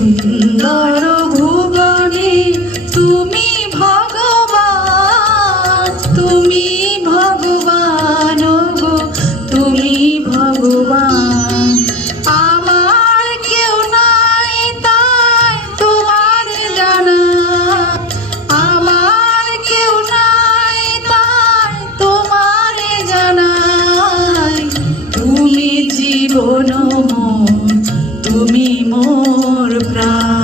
সুন্দর ভুবনে তুমি ভগবান, তুমি ভগবান গো, তুমি ভগবান। আমার কেউ নাই তাই তোমার জানা, আমার কেউ নাই তাই তোমার জানাই। তুমি জীবন মোর, তুমি মোর প্রাণ।